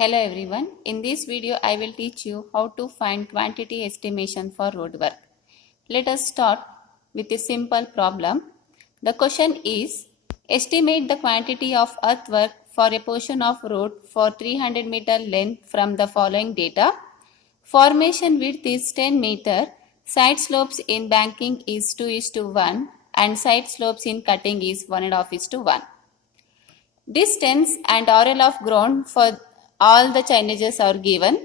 Hello everyone, in this video I will teach you how to find quantity estimation for road work. Let us start with a simple problem. The question is, estimate the quantity of earthwork for a portion of road for 300 meter length from the following data. Formation width is 10 meter, side slopes in banking is 2:1 and side slopes in cutting is 1.5:1. Distance and RL of ground for all the chainages are given.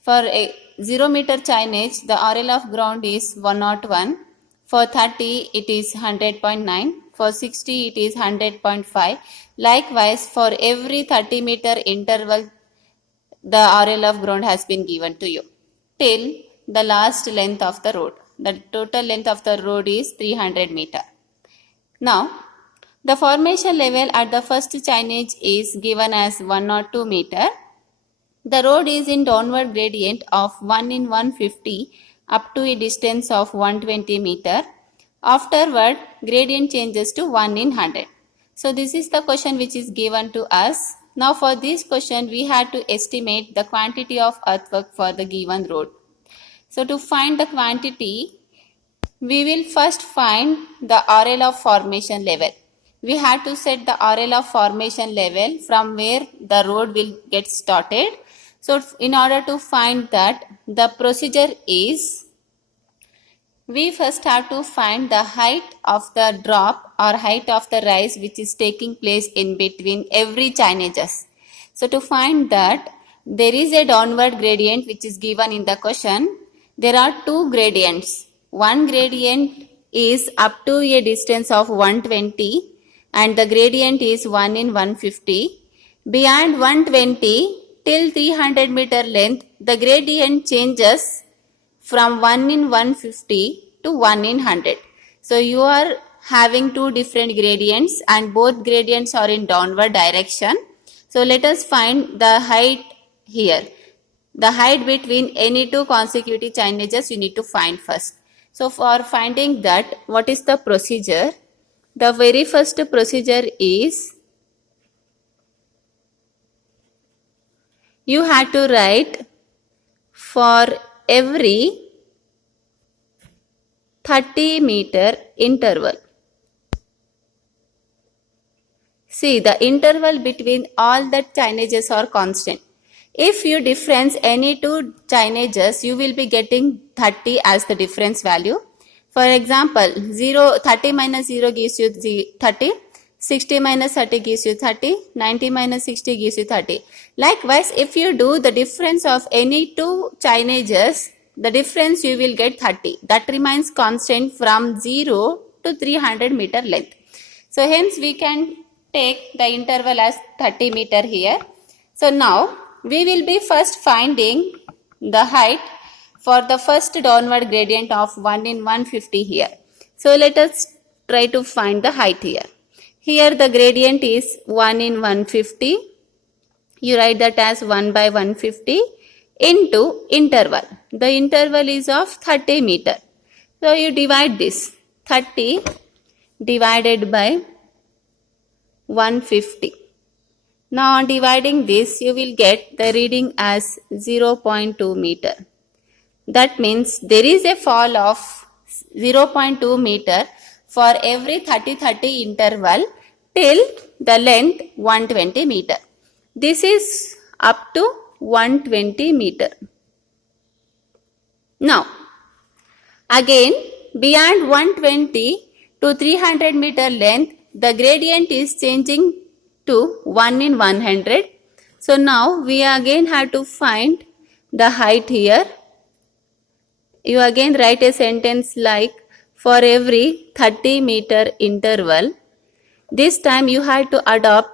For a 0 meter chainage, the RL of ground is 101. For 30, it is 100.9. For 60, it is 100.5. Likewise, for every 30 meter interval, the RL of ground has been given to you till the last length of the road. The total length of the road is 300 meter. Now, the formation level at the first chainage is given as 102 meter. The road is in downward gradient of 1 in 150 up to a distance of 120 meter. Afterward, gradient changes to 1 in 100. So this is the question which is given to us. Now for this question, we had to estimate the quantity of earthwork for the given road. So to find the quantity, we will first find the RL of formation level. We have to set the RL of formation level from where the road will get started. So in order to find that, the procedure is, we first have to find the height of the drop or height of the rise which is taking place in between every chainages. So to find that, there is a downward gradient which is given in the question. There are two gradients. One gradient is up to a distance of 120 and the gradient is 1 in 150. Beyond 120 till 300 meter length, the gradient changes from 1 in 150 to 1 in 100. So you are having two different gradients and both gradients are in downward direction. So let us find the height here. The height between any two consecutive chainages you need to find first. So for finding that, what is the procedure? The very first procedure is, you have to write for every 30 meter interval. See, the interval between all the chainages are constant. If you difference any two chainages, you will be getting 30 as the difference value. For example, 30 minus 0 gives you 30, 60 minus 30 gives you 30, 90 minus 60 gives you 30. Likewise, if you do the difference of any two chainages, the difference you will get 30. That remains constant from 0 to 300 meter length. So hence we can take the interval as 30 meter here. So now we will be first finding the height for the first downward gradient of 1 in 150 here. So let us try to find the height here. Here the gradient is 1 in 150. You write that as 1 by 150 into interval. The interval is of 30 meter. So you divide this. 30 divided by 150. Now on dividing this, you will get the reading as 0.2 meter. That means there is a fall of 0.2 meter for every 30-30 interval till the length 120 meter. This is up to 120 meter. Now, again beyond 120 to 300 meter length, the gradient is changing to 1 in 100. So now we again have to find the height here. You again write a sentence like, for every 30 meter interval, this time you have to adopt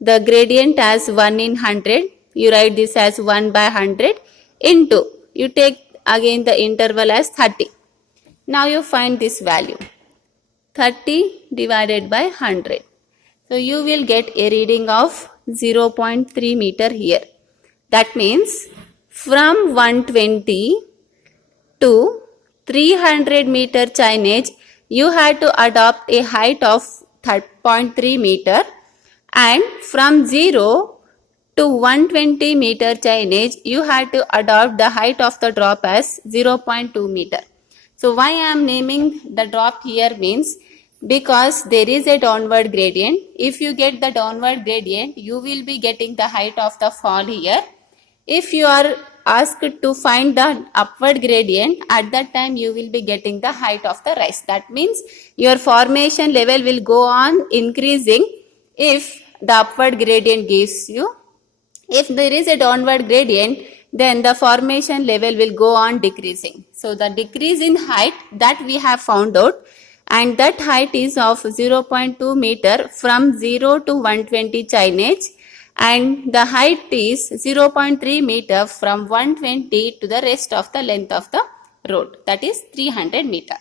the gradient as 1 in 100. You write this as 1 by 100 into, you take again the interval as 30. Now you find this value, 30 divided by 100. So you will get a reading of 0.3 meter here. That means from 120 to 300 meter chainage, you have to adopt a height of 0.3 meter, and from 0 to 120 meter chainage, you had to adopt the height of the drop as 0.2 meter. So why I am naming the drop here means because there is a downward gradient. If you get the downward gradient, you will be getting the height of the fall here. If you are asked to find the upward gradient, at that time you will be getting the height of the rise. That means your formation level will go on increasing if the upward gradient gives you. If there is a downward gradient, then the formation level will go on decreasing. So the decrease in height that we have found out, and that height is of 0.2 meter from 0 to 120 chainage, and the height is 0.3 meter from 120 to the rest of the length of the road, that is 300 meter.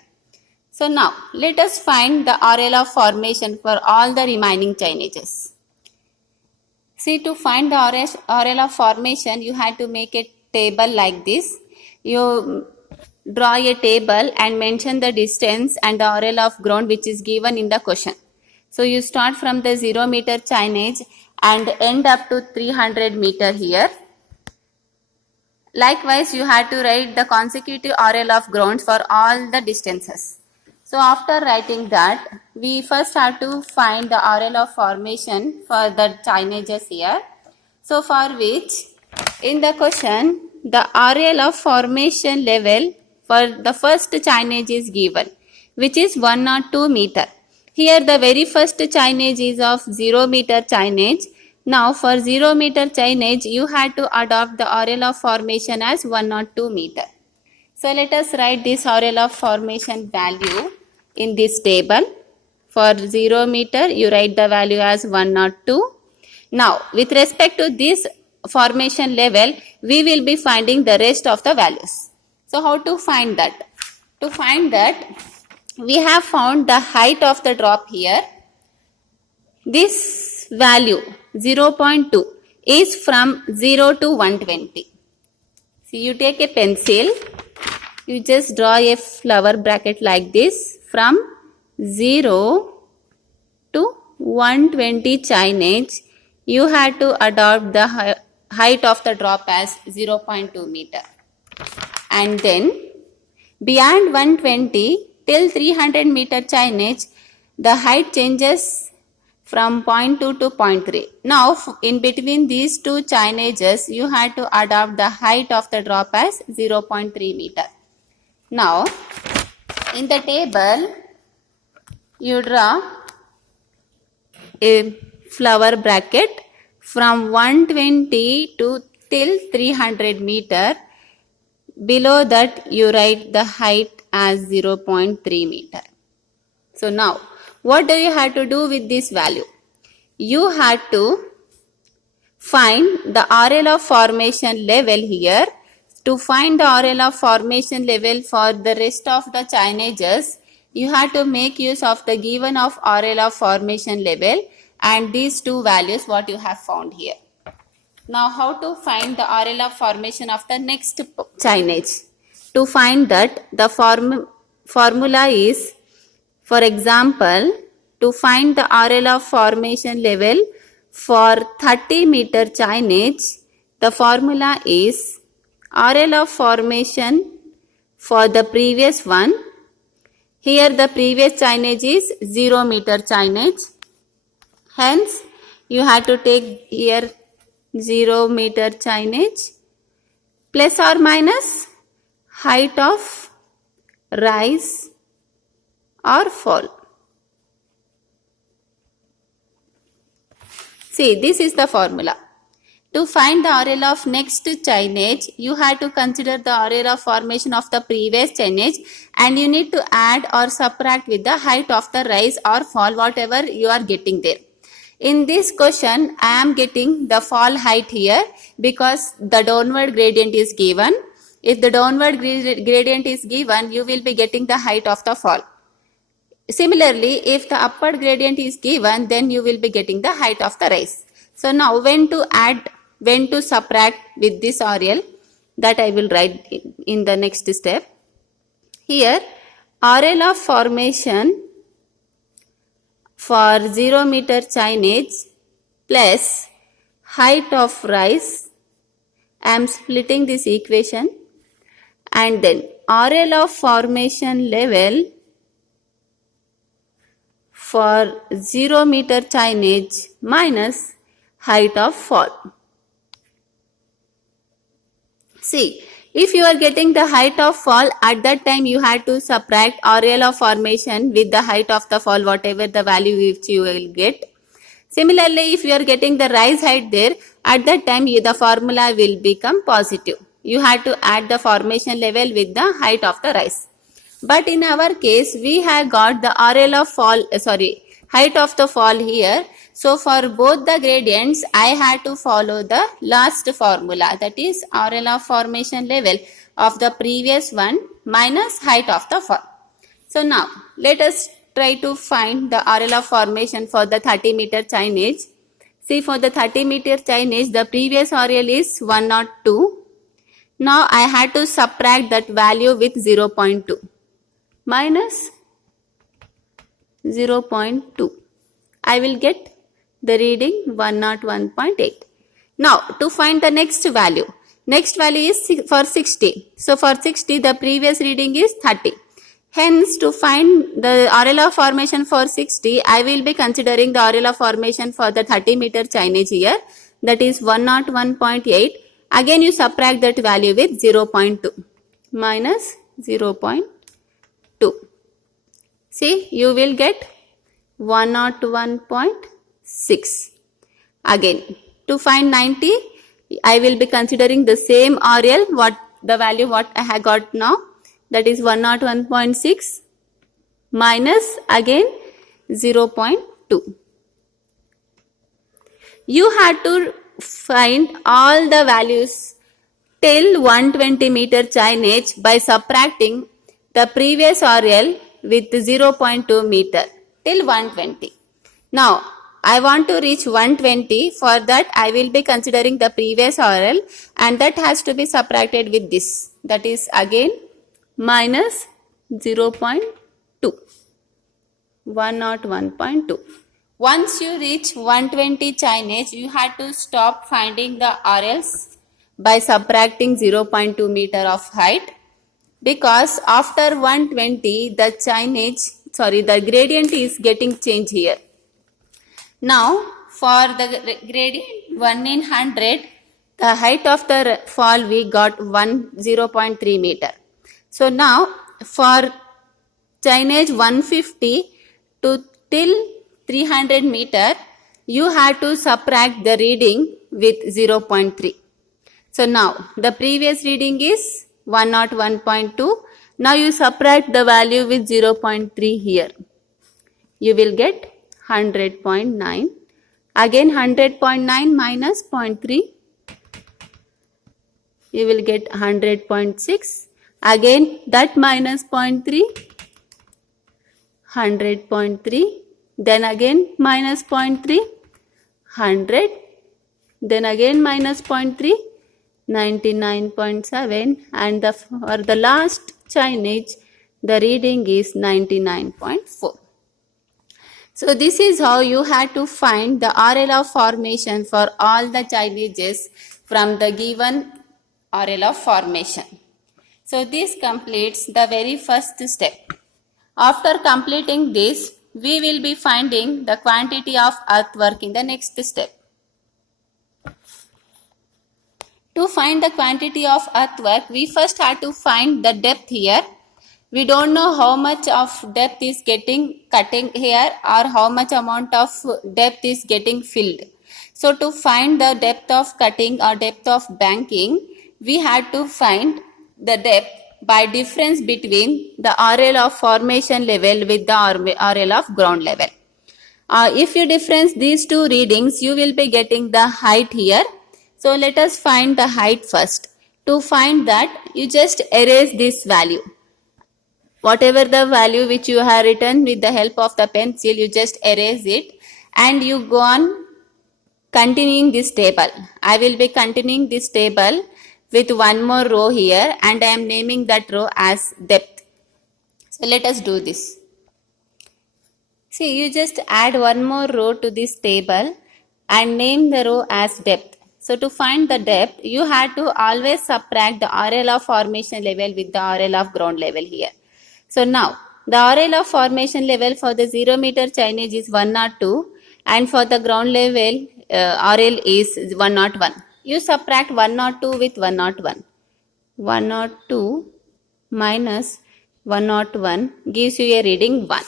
So now let us find the RL of formation for all the remaining chainages. See, to find the RL of formation, you had to make a table like this. You draw a table and mention the distance and the RL of ground which is given in the question. So you start from the 0 meter chainage and end up to 300 meter here. Likewise, you had to write the consecutive RL of grounds for all the distances. So after writing that, we first have to find the RL of formation for the chainages here. So for which, in the question, the RL of formation level for the first chainage is given, which is 102 meter. Here the very first chainage is of 0 meter chainage. Now for 0 meter chainage, you had to adopt the RL of formation as 102 meter. So let us write this RL of formation value in this table. For 0 meter, you write the value as 102. Now, with respect to this formation level, we will be finding the rest of the values. So how to find that? To find that, we have found the height of the drop here. This value 0.2 is from 0 to 120. So you take a pencil, you just draw a flower bracket like this from 0 to 120 chainage. You had to adopt the height of the drop as 0.2 meter. And then beyond 120 till 300 meter chainage, the height changes from 0.2 to 0.3. Now in between these two chainages, you had to adopt the height of the drop as 0.3 meter. Now in the table, you draw a flower bracket from 120 to till 300 meter. Below that, you write the height as 0.3 meter. So now, what do you have to do with this value? You had to find the RL of formation level here. To find the RL of formation level for the rest of the chainages, you have to make use of the given of RL of formation level and these two values what you have found here. Now how to find the RL of formation of the next chainage? To find that, the formula is, for example, to find the RL of formation level for 30 meter chainage, the formula is RL of formation for the previous one. Here the previous chainage is 0 meter chainage. Hence, you have to take here 0 meter chainage plus or minus height of rise or fall. See, this is the formula. To find the RL of next chainage, you have to consider the RL of formation of the previous chainage and you need to add or subtract with the height of the rise or fall, whatever you are getting there. In this question, I am getting the fall height here because the downward gradient is given. If the downward gradient is given, you will be getting the height of the fall. Similarly, if the upward gradient is given, then you will be getting the height of the rise. So now when to add, when to subtract with this RL, that I will write in the next step. Here, RL of formation for 0 meter chainage plus height of rise. I am splitting this equation, and then RL of formation level for 0 meter chainage minus height of fall. See, if you are getting the height of fall, at that time you had to subtract RL of formation with the height of the fall, whatever the value which you will get. Similarly, if you are getting the rise height there, at that time the formula will become positive. You had to add the formation level with the height of the rise. But in our case, we have got the RL of fall, height of the fall here. So for both the gradients, I had to follow the last formula, that is RL of formation level of the previous one minus height of the fall. So now let us try to find the RL of formation for the 30 meter chainage. See, for the 30 meter chainage, the previous RL is 102. Now I had to subtract that value with 0.2 minus 0.2. I will get the reading 101.8. Now to find the next value is for 60. So for 60, the previous reading is 30. Hence, to find the RL of formation for 60, I will be considering the RL of formation for the 30 meter chainage here, that is 101.8. Again you subtract that value with 0.2 minus 0.2. See, you will get 101.6. Again, to find 90, I will be considering the same RL, the value what I have got now, that is 101.6 minus again 0.2. You had to find all the values till 120 meter chainage by subtracting the previous RL with 0.2 meter till 120. Now, I want to reach 120. For that, I will be considering the previous RL, and that has to be subtracted with this. That is again minus 0.2. 101.2. Once you reach 120 chainage, you had to stop finding the RLs by subtracting 0.2 meter of height, because after 120 the gradient is getting changed here. Now for the gradient 1 in 100, the height of the fall we got 0.3 meter. So now for chainage 150 to till 300 meter, you have to subtract the reading with 0.3. So now the previous reading is 101.2. Now you subtract the value with 0.3 here. You will get 100.9. Again 100.9 minus 0.3. You will get 100.6. Again that minus 0.3. 100.3. Then again minus 0.3. 100. Then again minus 0.3. 99.7, and for the last chainage the reading is 99.4. So this is how you had to find the RL of formation for all the chainages from the given RL of formation. So this completes the very first step. After completing this, we will be finding the quantity of earthwork in the next step. To find the quantity of earthwork, we first have to find the depth here. We don't know how much of depth is getting cutting here or how much amount of depth is getting filled. So to find the depth of cutting or depth of banking, we had to find the depth by difference between the RL of formation level with the RL of ground level. If you difference these two readings, you will be getting the height here. So let us find the height first. To find that, you just erase this value. Whatever the value which you have written with the help of the pencil, you just erase it and you go on continuing this table. I will be continuing this table with one more row here, and I am naming that row as depth. So let us do this. See, you just add one more row to this table and name the row as depth. So to find the depth, you had to always subtract the RL of formation level with the RL of ground level here. So now, the RL of formation level for the 0 meter chainage is 102 and for the ground level RL is 101. You subtract 102 with 101. 102 minus 101 gives you a reading 1.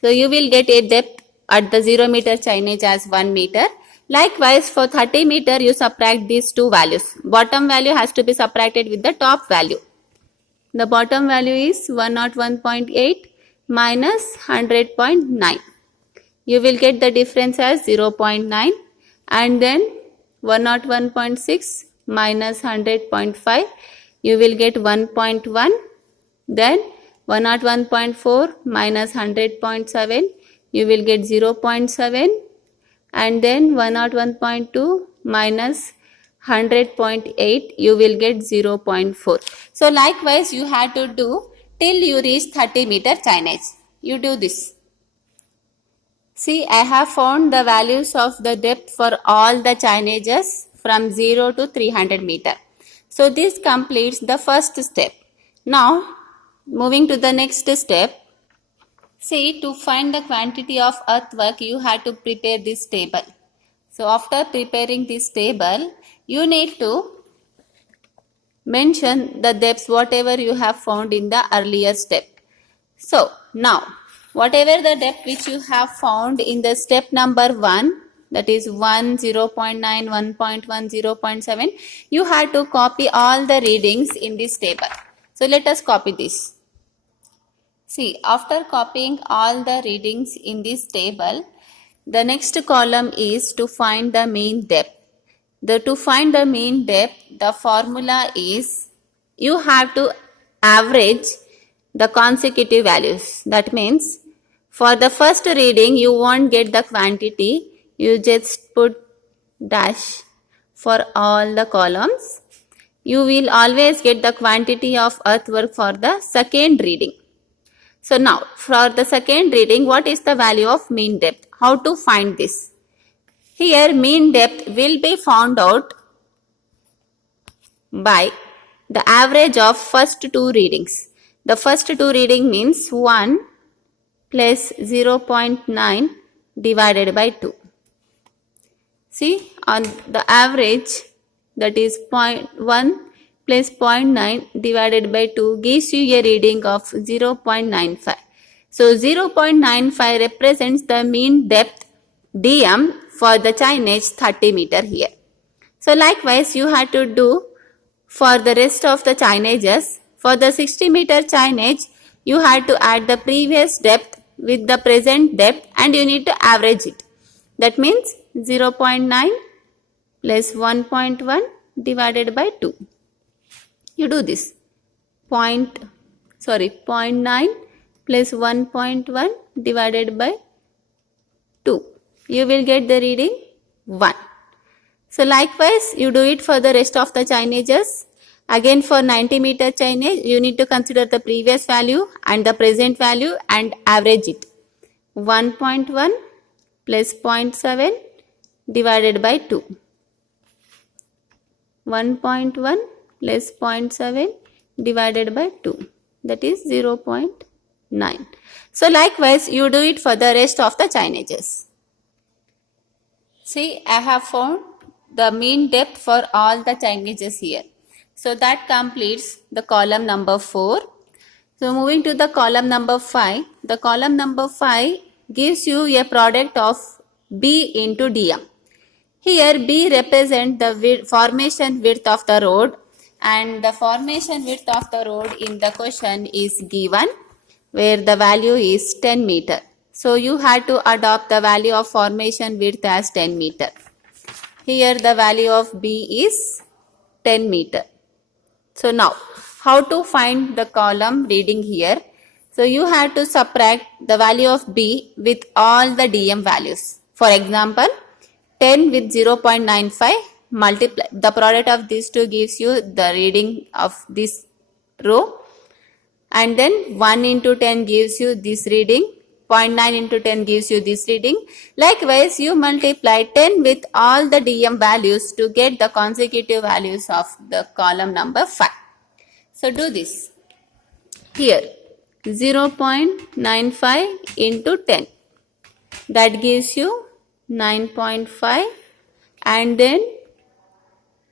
So you will get a depth at the 0 meter chainage as 1 meter. Likewise, for 30 meter, you subtract these two values. Bottom value has to be subtracted with the top value. The bottom value is 101.8 minus 100.9. You will get the difference as 0.9 and then 101.6 minus 100.5. You will get 1.1. Then 101.4 minus 100.7. You will get 0.7. And then 101.2 minus 100.8, you will get 0.4. So likewise, you have to do till you reach 30 meter chainage. You do this. See, I have found the values of the depth for all the chainages from 0 to 300 meter. So this completes the first step. Now, moving to the next step. See, to find the quantity of earthwork, you have to prepare this table. So after preparing this table, you need to mention the depths whatever you have found in the earlier step. So now, whatever the depth which you have found in the step number 1, that is 1, 0.9, 1.1, 0.7, you have to copy all the readings in this table. So let us copy this. See, after copying all the readings in this table, the next column is to find the mean depth. To find the mean depth, the formula is you have to average the consecutive values. That means for the first reading, you won't get the quantity. You just put dash for all the columns. You will always get the quantity of earthwork for the second reading. So now, for the second reading, what is the value of mean depth? How to find this? Here, mean depth will be found out by the average of first two readings. The first two reading means 1 plus 0.9 divided by 2. See, on the average, that is 0.1 plus 0.9 divided by 2 gives you a reading of 0.95. So 0.95 represents the mean depth DM for the chainage 30 meter here. So likewise, you have to do for the rest of the chainages. For the 60 meter chainage, you have to add the previous depth with the present depth and you need to average it. That means 0.9 plus 1.1 divided by 2. You do this. 0.9 plus 1.1 divided by 2. You will get the reading 1. So likewise, you do it for the rest of the chainages. Again, for 90 meter chainage, you need to consider the previous value and the present value and average it. 1.1 plus 0.7 divided by 2. 1.1 plus 0.7 divided by 2. That is 0.9. So likewise, you do it for the rest of the chainages. See, I have found the mean depth for all the chainages here. So that completes the column number 4. So moving to the column number 5. The column number 5 gives you a product of B into DM. Here B represents the formation width of the road and the formation width of the road in the question is given where the value is 10 meter. So you had to adopt the value of formation width as 10 meter. Here the value of B is 10 meter. So now how to find the column reading here? So you have to subtract the value of B with all the DM values. For example, 10 with 0.95 multiply the product of these two gives you the reading of this row, and then 1 into 10 gives you this reading, 0.9 into 10 gives you this reading. Likewise, you multiply 10 with all the DM values to get the consecutive values of the column number 5. So do this. Here 0.95 into 10, that gives you 9.5, and then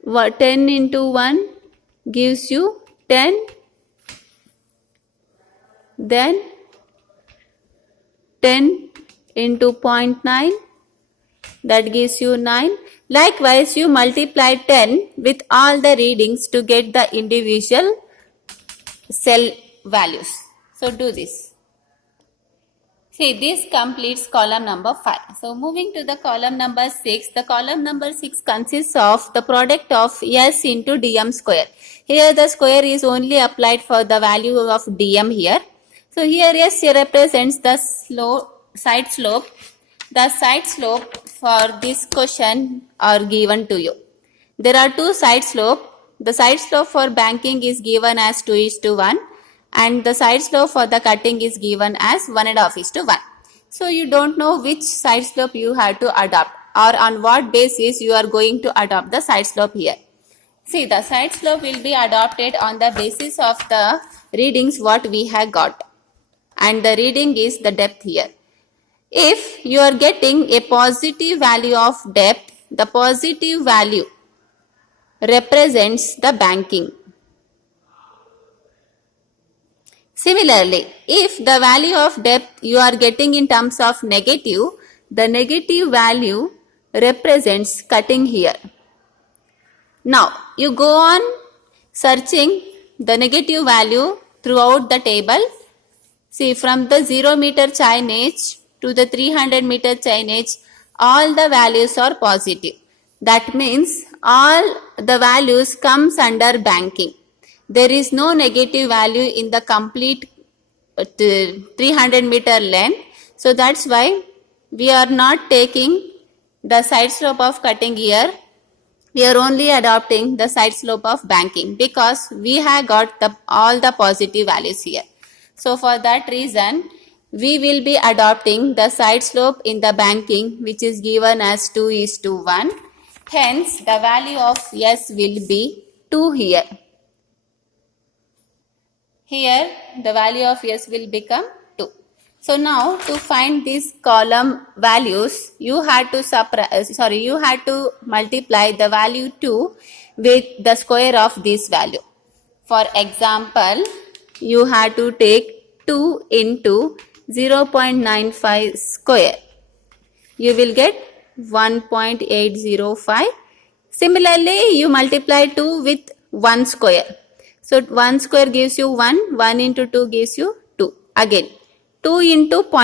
10 into 1 gives you 10, then 10 into 0.9, that gives you 9. Likewise, you multiply 10 with all the readings to get the individual cell values. So do this. See, this completes column number 5. So moving to the column number 6, the column number 6 consists of the product of S into DM square. Here the square is only applied for the value of DM here. So here S represents the side slope. The side slope for this question are given to you. There are two side slope. The side slope for banking is given as 2:1. And the side slope for the cutting is given as 1.5:1. So you don't know which side slope you have to adopt, or on what basis you are going to adopt the side slope here. See, the side slope will be adopted on the basis of the readings what we have got. And the reading is the depth here. If you are getting a positive value of depth, the positive value represents the banking. Similarly, if the value of depth you are getting in terms of negative, the negative value represents cutting here. Now, you go on searching the negative value throughout the table. See, from the 0 meter chainage to the 300 meter chainage, all the values are positive. That means all the values comes under banking. There is no negative value in the complete 300 meter length. So that's why we are not taking the side slope of cutting here. We are only adopting the side slope of banking because we have got all the positive values here. So for that reason, we will be adopting the side slope in the banking, which is given as 2:1. Hence, the value of S will be 2 here. Here, the value of S will become 2. So now, to find these column values, you had to multiply the value 2 with the square of this value. For example, you had to take 2 into 0.95 square. You will get 1.805. Similarly, you multiply 2 with 1 square. So 1 square gives you 1, 1 into 2 gives you 2. Again, 2 into 0.5.